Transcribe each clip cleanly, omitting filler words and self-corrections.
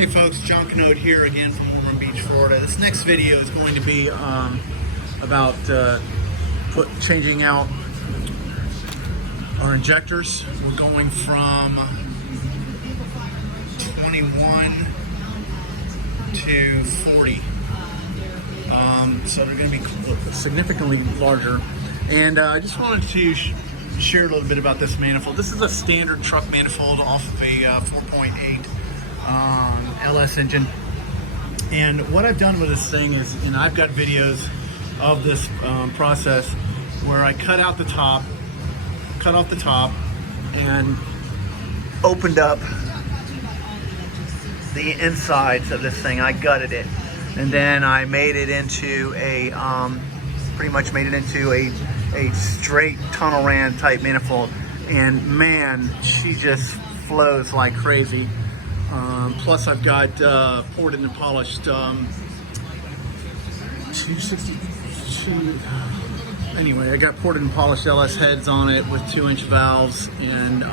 Hey folks, John Canode here again from Ormond Beach, Florida. This next video is going to be about changing out our injectors. We're going from 21 to 40. So they're going to be significantly larger. And I just wanted to share a little bit about this manifold. This is a standard truck manifold off of a 4.8 LS engine. And what I've done with this thing is, and I've got videos of this process where I cut off the top and opened up the insides of this thing. I gutted it, and then I made it into a pretty much made it into a straight tunnel ran type manifold. And man, she just flows like crazy. Plus I've got poured and polished 262. Anyway, I got poured and polished LS heads on it with 2-inch valves and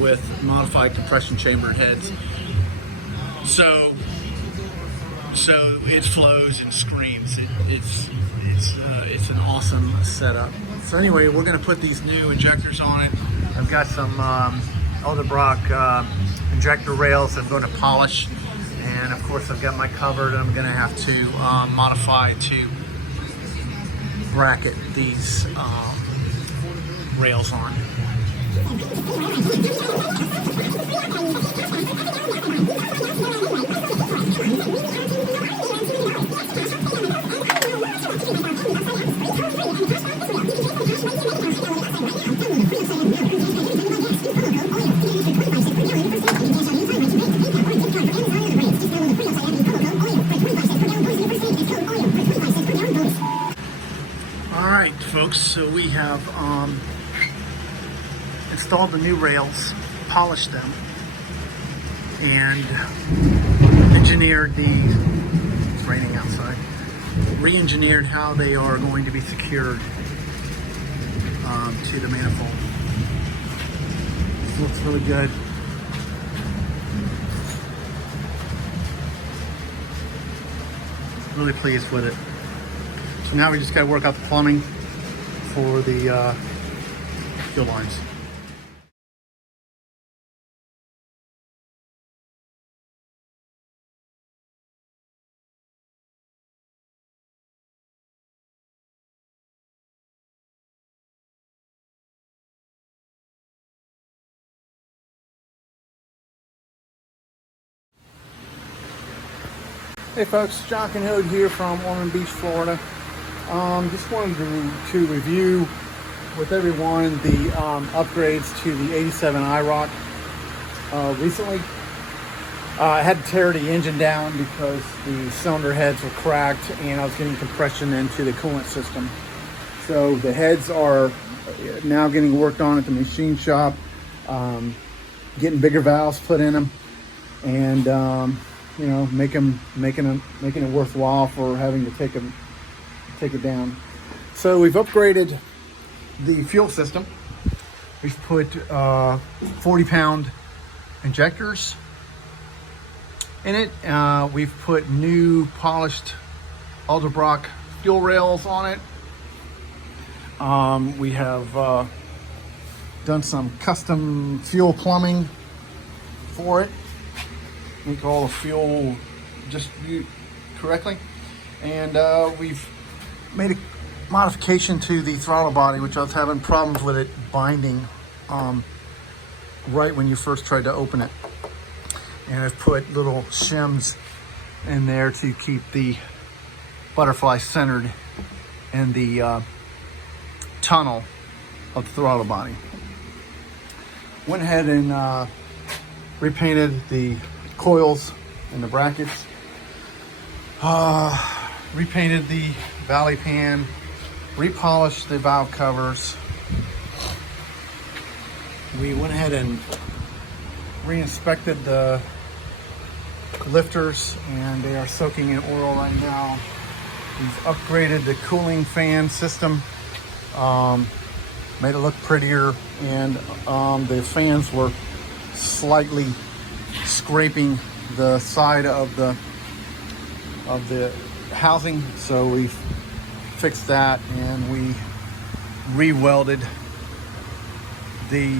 with modified compression chambered heads. So it flows and screams. It's an awesome setup. So anyway, we're going to put these new injectors on it. I've got some iRock injector rails I'm going to polish, and of course I've got my cover that I'm going to have to modify to bracket these rails on. Alright folks, so we have installed the new rails, polished them, and engineered it's raining outside, re-engineered how they are going to be secured to the manifold. This looks really good. Really pleased with it. So now we just got to work out the plumbing for the fuel lines. Hey folks, John Canode here from Ormond Beach, Florida. Just wanted to review with everyone the upgrades to the 87 iRock. Recently, I had to tear the engine down because the cylinder heads were cracked and I was getting compression into the coolant system. So the heads are now getting worked on at the machine shop, getting bigger valves put in them, and you know, making it worthwhile for having to take it down. So we've upgraded the fuel system. We've put 40-pound injectors in it. We've put new polished iRock fuel rails on it. We have done some custom fuel plumbing for it. Make all the fuel distribute correctly, and we've made a modification to the throttle body, which I was having problems with it binding right when you first tried to open it, and I've put little shims in there to keep the butterfly centered in the tunnel of the throttle body. Went ahead and repainted the coils and the brackets, repainted the valley pan, repolished the valve covers. We went ahead and re-inspected the lifters, and they are soaking in oil right now. We've upgraded the cooling fan system, made it look prettier, and the fans were slightly scraping the side of the housing, so we fixed that and we re-welded the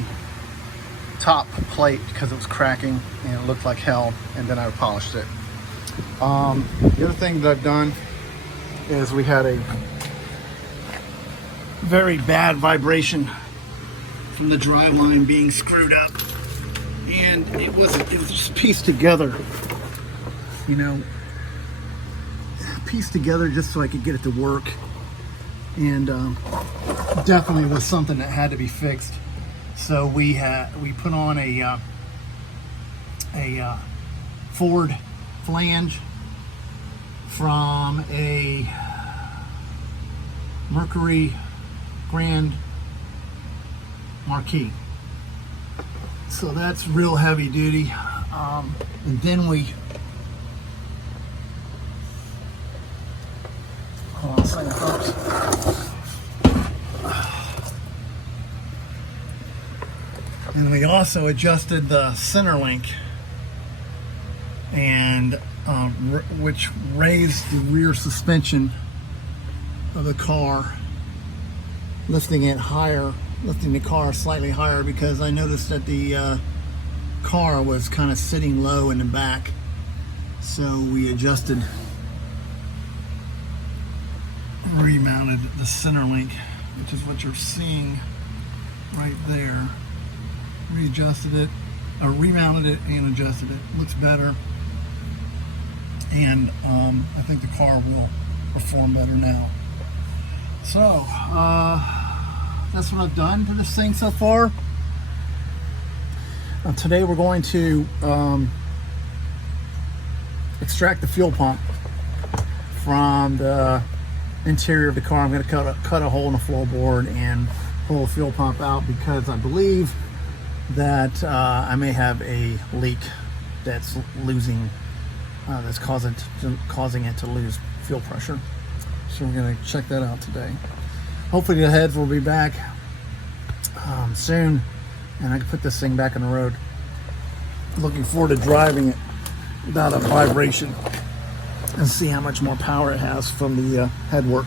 top plate because it was cracking and it looked like hell, and then I polished it. The other thing that I've done is we had a very bad vibration from the dry line being screwed up, and it was just pieced together, you know, pieced together just so I could get it to work, and definitely was something that had to be fixed. So we put on a Ford flange from a Mercury Grand Marquis. So that's real heavy duty. And then we, hold on a second, folks. And we also adjusted the center link, and which raised the rear suspension of the car, lifting it higher, lifting the car slightly higher, because I noticed that the car was kind of sitting low in the back. So we adjusted, remounted the center link, which is what you're seeing right there. Readjusted it, or remounted it and adjusted it. Looks better, and I think the car will perform better now. So that's what I've done to this thing so far. Today we're going to extract the fuel pump from the interior of the car. I'm going to cut a hole in the floorboard and pull the fuel pump out, because I believe that I may have a leak that's losing, that's causing it to lose fuel pressure. So we're going to check that out today. Hopefully the heads will be back soon, and I can put this thing back on the road. Looking forward to driving it without a vibration and see how much more power it has from the head work.